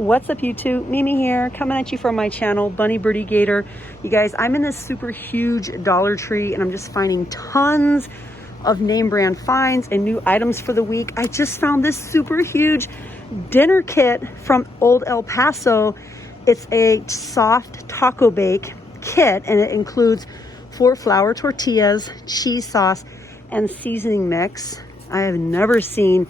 What's up YouTube? Mimi here, coming at you from my channel, Bunny Birdy Gator. You guys, I'm in this super huge Dollar Tree and I'm just finding tons of name brand finds and new items for the week. I just found this super huge dinner kit from Old El Paso. It's a soft taco bake kit and it includes 4 flour tortillas, cheese sauce, and seasoning mix. I have never seen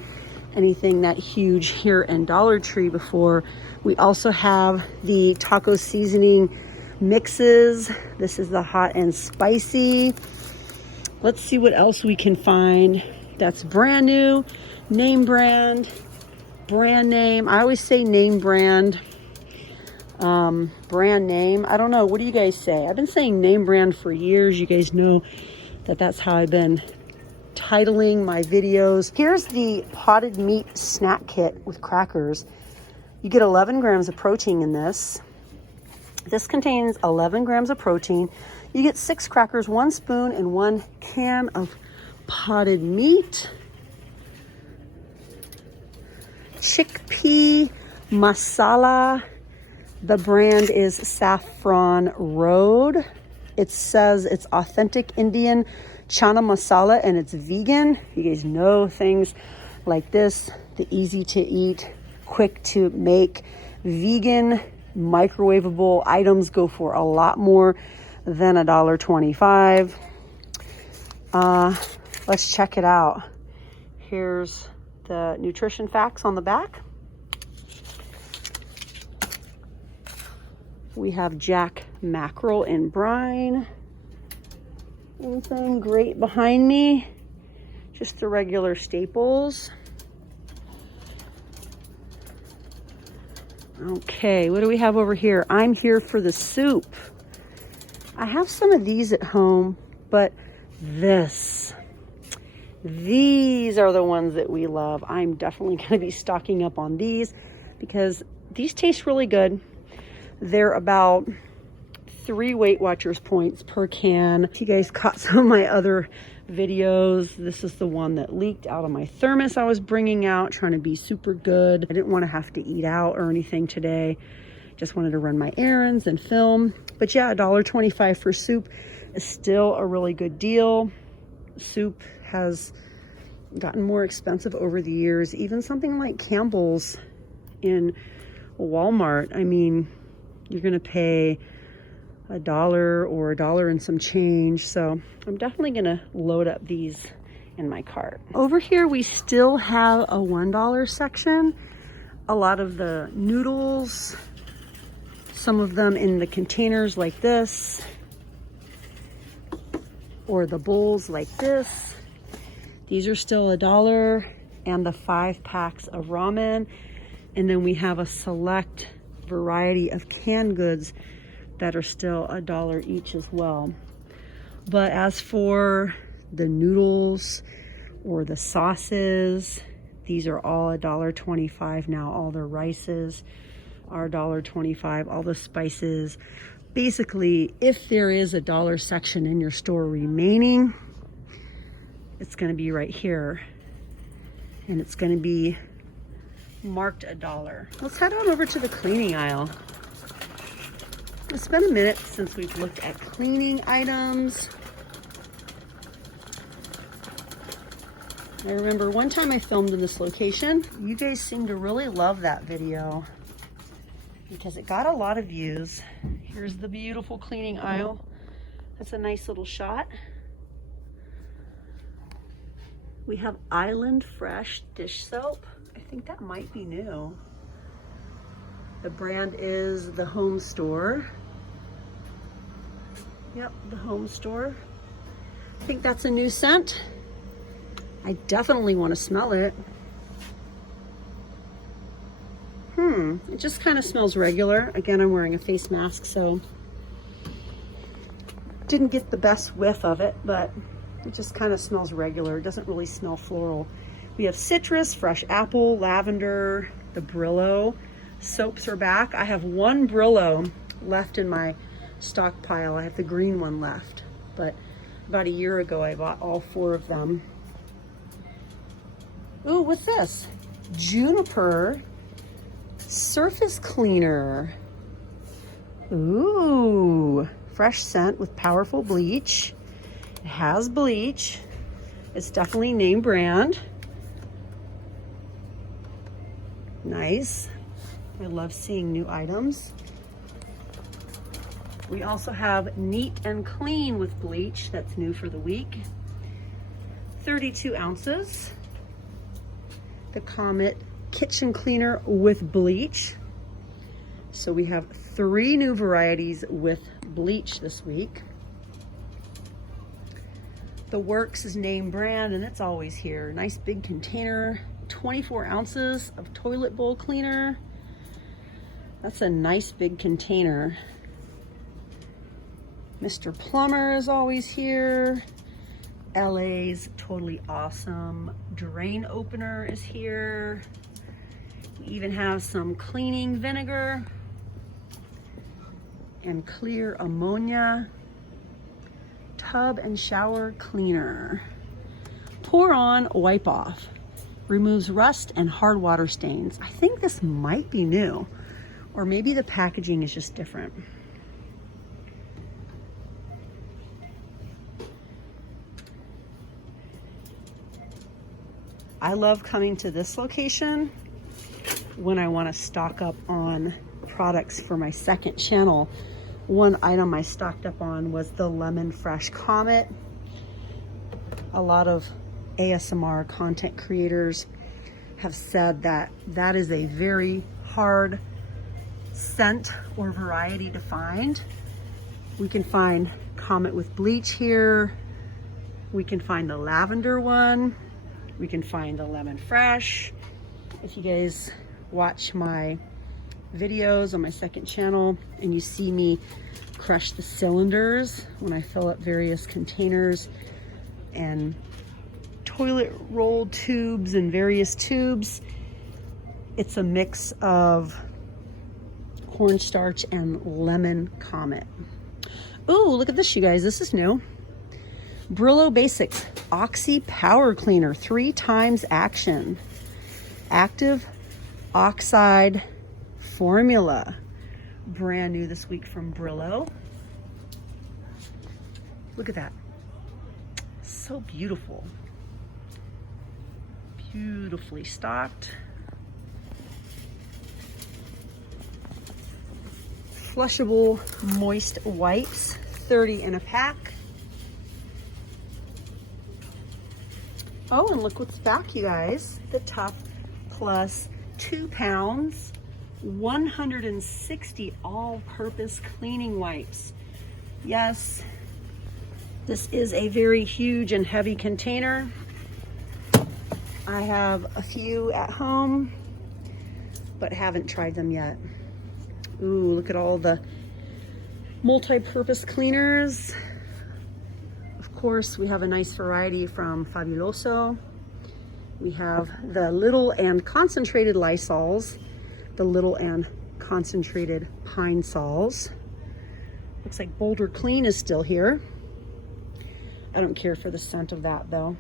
anything that huge here in Dollar Tree before. We also have the taco seasoning mixes. This is the hot and spicy. Let's see what else we can find that's brand new, name brand, brand name. I always say name brand, brand name. I don't know. What do you guys say? I've been saying name brand for years. You guys know that that's how I've been titling my videos. Here's the potted meat snack kit with crackers. You get 11 grams of protein in this. This contains 11 grams of protein. You get 6 crackers, 1 spoon, and 1 can of potted meat. Chickpea masala. The brand is Saffron Road. It says it's authentic Indian chana masala and it's vegan. You guys know things like this, the easy to eat, quick to make, vegan, microwavable items go for a lot more than $1.25. Let's check it out. Here's the nutrition facts on the back. We have jack mackerel in brine. Anything great behind me? Just the regular staples. Okay, what do we have over here? I'm here for the soup. I have some of these at home, but these are the ones that we love. I'm definitely going to be stocking up on these because these taste really good. They're about 3 Weight Watchers points per can. If you guys caught some of my other videos, this is the one that leaked out of my thermos I was bringing out, trying to be super good. I didn't want to have to eat out or anything today. Just wanted to run my errands and film. But yeah, $1.25 for soup is still a really good deal. Soup has gotten more expensive over the years. Even something like Campbell's in Walmart, I mean, you're gonna pay $1 or $1 and some change. So I'm definitely gonna load up these in my cart. Over here, we still have a $1 section. A lot of the noodles, some of them in the containers like this, or the bowls like this. These are still $1, and the 5 packs of ramen. And then we have a select variety of canned goods that are still $1 each as well. But as for the noodles or the sauces, these are all $1.25 now. All the rices are $1.25, all the spices. Basically, if there is a dollar section in your store remaining, it's gonna be right here. And it's gonna be marked $1. Let's head on over to the cleaning aisle. It's been a minute since we've looked at cleaning items. I remember one time I filmed in this location. You guys seem to really love that video because it got a lot of views. Here's the beautiful cleaning aisle. That's a nice little shot. We have Island Fresh dish soap. I think that might be new. The brand is the Home Store. Yep, the Home Store. I think that's a new scent. I definitely want to smell it. It just kind of smells regular. Again, I'm wearing a face mask, so didn't get the best whiff of it, but it just kind of smells regular. It doesn't really smell floral. We have citrus, fresh apple, lavender, the Brillo. Soaps are back. I have 1 Brillo left in my stockpile. I have the green one left, but about a year ago I bought all 4 of them. Ooh, what's this? Juniper surface cleaner. Ooh, fresh scent with powerful bleach. It has bleach. It's definitely name brand. Nice. I love seeing new items. We also have Neat and Clean with bleach. That's new for the week. 32 ounces. The Comet kitchen cleaner with bleach. So we have 3 new varieties with bleach this week. The Works is name brand and it's always here. Nice big container, 24 ounces of toilet bowl cleaner. That's a nice big container. Mr. Plumber is always here. LA's Totally Awesome drain opener is here. We even have some cleaning vinegar and clear ammonia. Tub and shower cleaner. Pour on, wipe off. Removes rust and hard water stains. I think this might be new, or maybe the packaging is just different. I love coming to this location when I want to stock up on products for my second channel. One item I stocked up on was the Lemon Fresh Comet. A lot of ASMR content creators have said that that is a very hard scent or variety to find. We can find Comet with bleach here. We can find the lavender one. We can find the Lemon Fresh. If you guys watch my videos on my second channel and you see me crush the cylinders when I fill up various containers and toilet roll tubes and various tubes, it's a mix of cornstarch and lemon Comet. Ooh, look at this, you guys. This is new. Brillo Basics Oxy Power Cleaner, 3 times action. Active oxide formula. Brand new this week from Brillo. Look at that. So beautiful. Beautifully stocked. Flushable moist wipes, 30 in a pack. Oh, and look what's back, you guys. The Tough Plus 2 pounds, 160 all-purpose cleaning wipes. Yes, this is a very huge and heavy container. I have a few at home, but haven't tried them yet. Ooh, look at all the multi-purpose cleaners. Of course, we have a nice variety from Fabuloso. We have the little and concentrated Lysols, the little and concentrated Pine Sols. Looks like Boulder Clean is still here. I don't care for the scent of that though.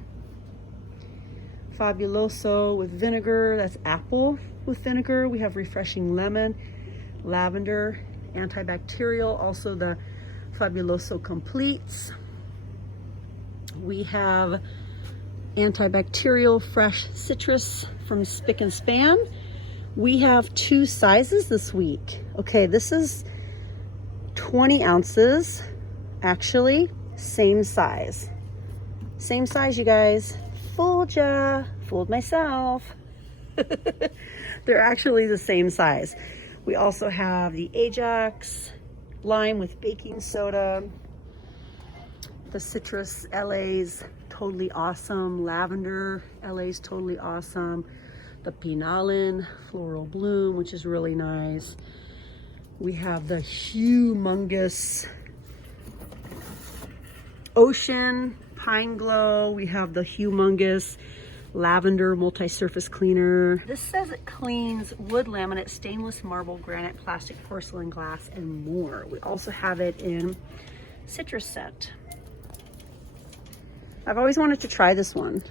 Fabuloso with vinegar, that's apple with vinegar. We have refreshing lemon, lavender, antibacterial, also the Fabuloso Completes. We have antibacterial fresh citrus from Spick and Span. We have 2 sizes this week. Okay, this is 20 ounces, actually, same size. Same size, you guys. Fooled ya, fooled myself. They're actually the same size. We also have the Ajax lime with baking soda, the citrus LA's Totally Awesome, lavender LA's Totally Awesome, the Pinalin Floral Bloom, which is really nice. We have the humongous Ocean Pine Glow. We have the humongous lavender multi-surface cleaner. This says it cleans wood, laminate, stainless, marble, granite, plastic, porcelain, glass, and more. We also have it in citrus scent. I've always wanted to try this one.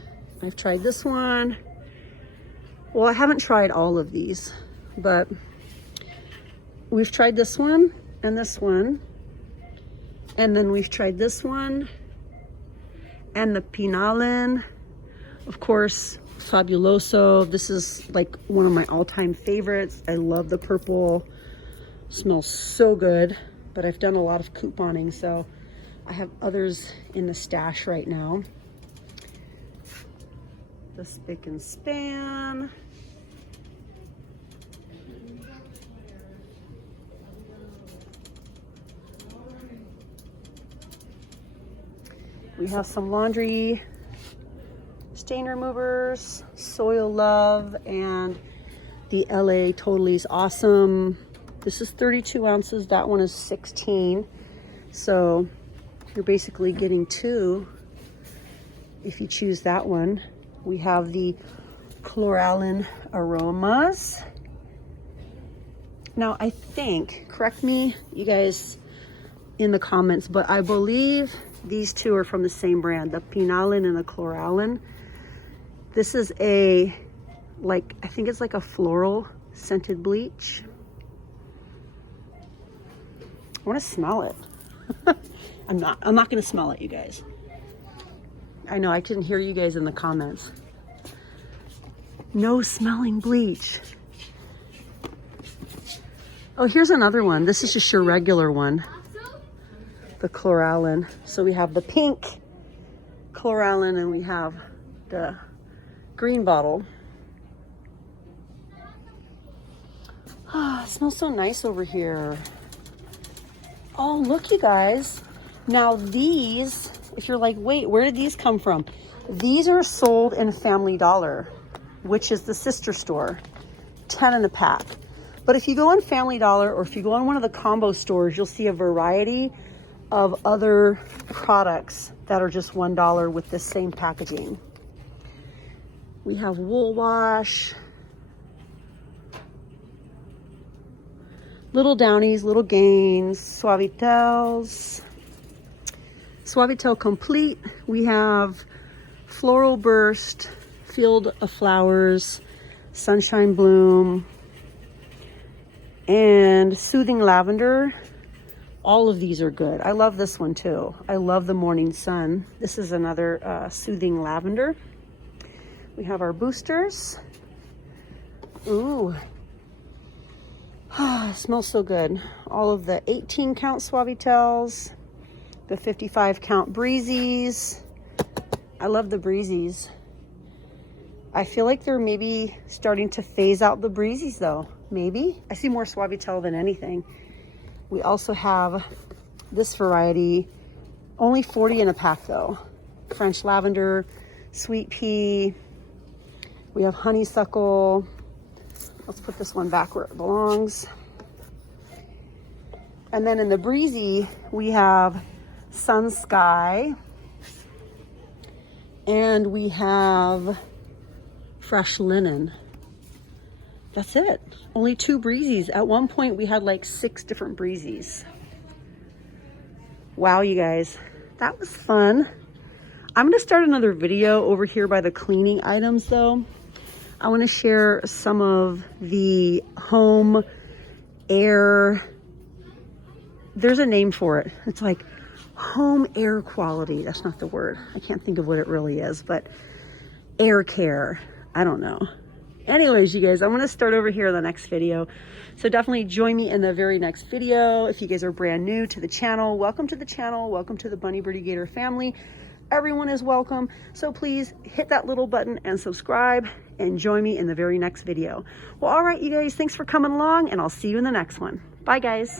I've tried this one. Well, I haven't tried all of these, but we've tried this one and this one. And then we've tried this one and the Pinalin. Of course, Fabuloso. This is like one of my all-time favorites. I love the purple. Smells so good, but I've done a lot of couponing, so I have others in the stash right now. The Spick and Span. We have some laundry stain removers, Soil Love, and the LA Totally Awesome. This is 32 ounces. That one is 16. So you're basically getting 2 if you choose that one. We have the Chloralin Aromas. Now I think, correct me you guys in the comments, but I believe these two are from the same brand, the Pinalin and the Chloralin. This is a, like, I think it's like a floral scented bleach. I want to smell it. I'm not going to smell it, you guys. I know I can hear you guys in the comments. No smelling bleach. Oh, here's another one. This is just your regular one. The Chloralin. So we have the pink Chloralin and we have the green bottle. Ah, it smells so nice over here. Oh, look, you guys. Now these, if you're like, wait, where did these come from? These are sold in Family Dollar, which is the sister store, 10 in a pack. But if you go on Family Dollar or if you go on one of the combo stores, you'll see a variety of other products that are just $1 with this same packaging. We have Wool Wash, Little Downies, Little Gains, Suavitels, Suavitel Complete. We have Floral Burst, Field of Flowers, Sunshine Bloom, and Soothing Lavender. All of these are good. I love this one too. I love the Morning Sun. This is another Soothing Lavender. We have our boosters. Ooh. It smells so good. All of the 18 count Suavitels, the 55 count Breezies. I love the Breezies. I feel like they're maybe starting to phase out the Breezies though. Maybe. I see more Suavitel than anything. We also have this variety, only 40 in a pack though. French Lavender, Sweet Pea. We have Honeysuckle. Let's put this one back where it belongs. And then in the Breezy, we have Sun Sky. And we have Fresh Linen. That's it. Only 2 Breezies. At one point, we had like 6 different Breezies. Wow, you guys. That was fun. I'm going to start another video over here by the cleaning items though. I want to share some of the home air. There's a name for it. It's like home air quality. That's not the word. I can't think of what it really is, but air care. I don't know. Anyways, you guys, I'm going to start over here in the next video. So definitely join me in the very next video. If you guys are brand new to the channel, welcome to the channel. Welcome to the Bunny Birdie Gator family. Everyone is welcome. So please hit that little button and subscribe and join me in the very next video. Well, all right, you guys, thanks for coming along and I'll see you in the next one. Bye, guys.